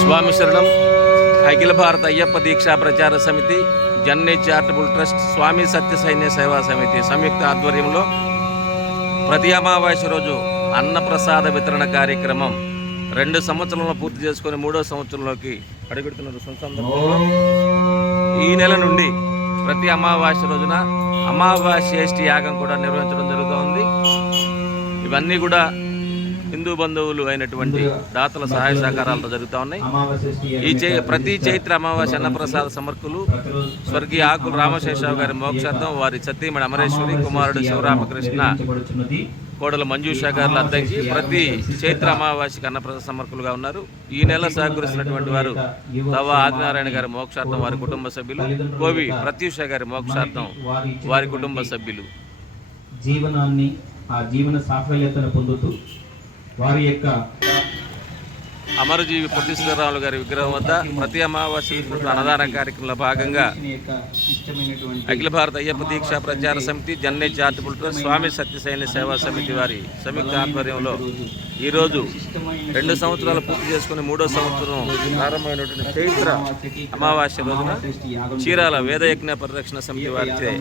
స్వామి శరణం. అఖిల భారత అయ్యప్ప దీక్షా ప్రచార సమితి, జన్నే చారిటబుల్ ట్రస్ట్, స్వామి సత్య సైన్య సేవా సమితి సంయుక్త ఆధ్వర్యంలో ప్రతి అమావాస్య రోజు అన్నప్రసాద వితరణ కార్యక్రమం 2 సంవత్సరాలను పూర్తి చేసుకుని 3వ సంవత్సరంలోకి అడుగుపెడుతున్న సందర్భంలో ఈ నెల నుండి ప్రతి అమావాస్య రోజున అమావాస్యేష్టి యాగం కూడా నిర్వహించడం జరుగుతోంది. ఇవన్నీ కూడా హిందూ బంధువులు అయినటువంటి దాతల సహాయ సహకారాలతో జరుగుతూ ఉన్నాయి. ప్రతి చైత్ర అమావాస్య అన్నప్రసాద సమర్కులు స్వర్గీయ ఆకుల రామశేషరావు గారి మోక్షార్థం వారి సతీమణి అమరేశ్వరి, కుమారుడు శివరామకృష్ణ, కోడల మంజూషా గారుల అద్దెకి ప్రతి చైత్ర అమావాస్యకి అన్నప్రసాద సమర్కులుగా ఉన్నారు. ఈ నెల సహకరిస్తున్నటువంటి వారు తవ ఆదినారాయణ గారి మోక్షార్థం వారి కుటుంబ సభ్యులు, కోవి ప్రత్యూష గారి మోక్షార్థం వారి కుటుంబ సభ్యులు జీవనాన్ని ఆ జీవన సాఫల్యతను పొందుతూ వారి యొక్క అమరజీవి పొట్టి శ్రీరాములు గారి విగ్రహం వద్ద ప్రతి అమావాస్య అన్నదాన కార్యక్రమంలో భాగంగా అఖిల భారత అయ్యప్ప దీక్షా ప్రచార సమితి, జన్నే చారిటబుల్ ట్రస్ట్, స్వామి సత్య సైన్య సేవా సమితి వారి సంయుక్త ఆధ్వర్యంలో ఈరోజు 2 సంవత్సరాలు పూర్తి చేసుకుని 3వ సంవత్సరం ప్రారంభమైనటువంటి చైత్ర అమావాస్య రోజున చీరాల వేదయజ్ఞ పరిరక్షణ సమితి వారిచే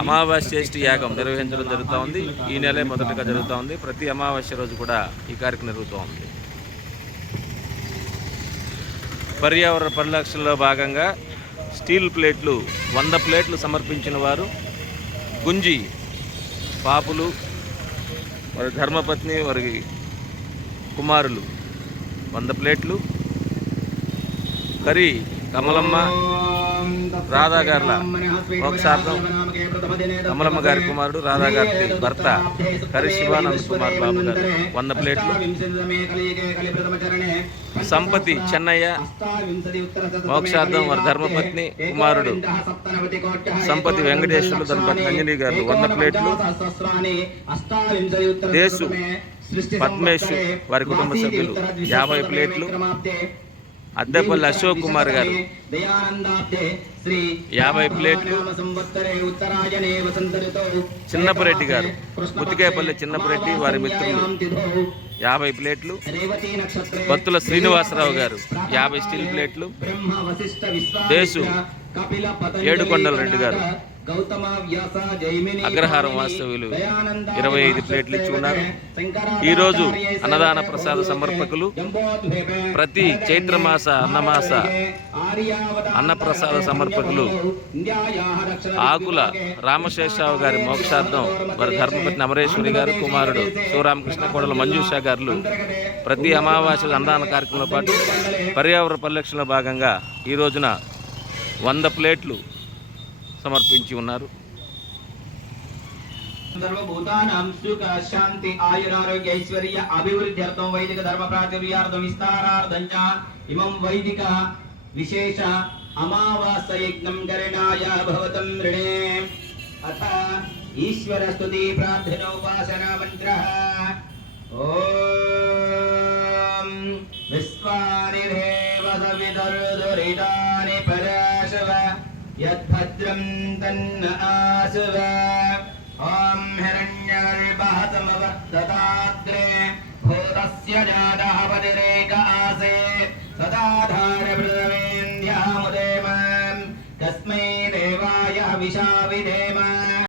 అమావాస్యేష్టి యాగం నిర్వహించడం జరుగుతూ ఉంది. ఈ నెలే మొదటగా జరుగుతూ ఉంది. ప్రతి అమావాస్య రోజు కూడా ఈ కార్యక్రమం జరుగుతూ ఉంది. పర్యావరణ పరిరక్షణలో భాగంగా స్టీల్ ప్లేట్లు 100 ప్లేట్లు సమర్పించిన వారు గుంజి పాపులు, వారి ధర్మపత్ని, వారి కుమారులు 100 ప్లేట్లు, కరి కమలమ్మ రాధాగారుల మోక్షార్థం, కమలమ్మ గారి కుమారుడు రాధాగారి భర్త కరి శివానంద్ కుమార్ బాబు గారు 100 ప్లేట్లు, సంపతి చెన్నయ్య మోక్షార్థం వారి ధర్మపత్ని, కుమారుడు సంపతి వెంకటేశ్వర్లు, ధర్మపత్ని అంజనీ గారు 100 ప్లేట్లు, దేశు పద్మేష్ వారి కుటుంబ సభ్యులు 50 ప్లేట్లు, అద్దెపల్లి అశోక్ కుమార్ గారు 50 ప్లేట్లు, చిన్నపరెడ్డి గారు ముతికేపల్లి చిన్నపరెడ్డి వారి మిత్రులు 50 ప్లేట్లు, బత్తుల శ్రీనివాసరావు గారు 50 స్టీల్ ప్లేట్లు, దేశు ఏడుకొండల రెడ్డి గారు అగ్రహారం వాస్తవ్యులు 25 ప్లేట్లు ఇచ్చి ఉన్నారు. ఈరోజు అన్నదాన ప్రసాద సమర్పకులు ప్రతి చైత్రమాస అన్నమాస అన్నప్రసాద సమర్పకులు ఆకుల రామశేషరావు గారి మోక్షార్థం వారి ధర్మపత్ని అమరేశ్వరి గారు, కుమారుడు శివరామకృష్ణ, కోడల మంజూషా గారులు ప్రతి అమావాస్య అన్నదాన కార్యక్రమంలో పాటు పర్యావరణ పరిరక్షణలో భాగంగా ఈ రోజున 100 ప్లేట్లు సమర్పించి ఉన్నారు. సర్వభూతానాం సుఖ శాంతి ఆయురారోగ్య ఐశ్వర్య అభివృద్ధ్యర్థం వైదిక ధర్మ ప్రాచుర్యార్థం విస్తారార్థం చ ఇమం వైదిక విశేష అమావాస్య యజ్ఞం కరణాయ భవతం ऋणे అథ ఈశ్వర స్తుతి ప్రార్థనోపాసనా మంత్రః ఓం విశ్వాని దేవ సవితుర్దురితాని పరాశవ యద్భద్రం తన్న ఆసువ ఓం హిరణ్యగర్భః సమవర్త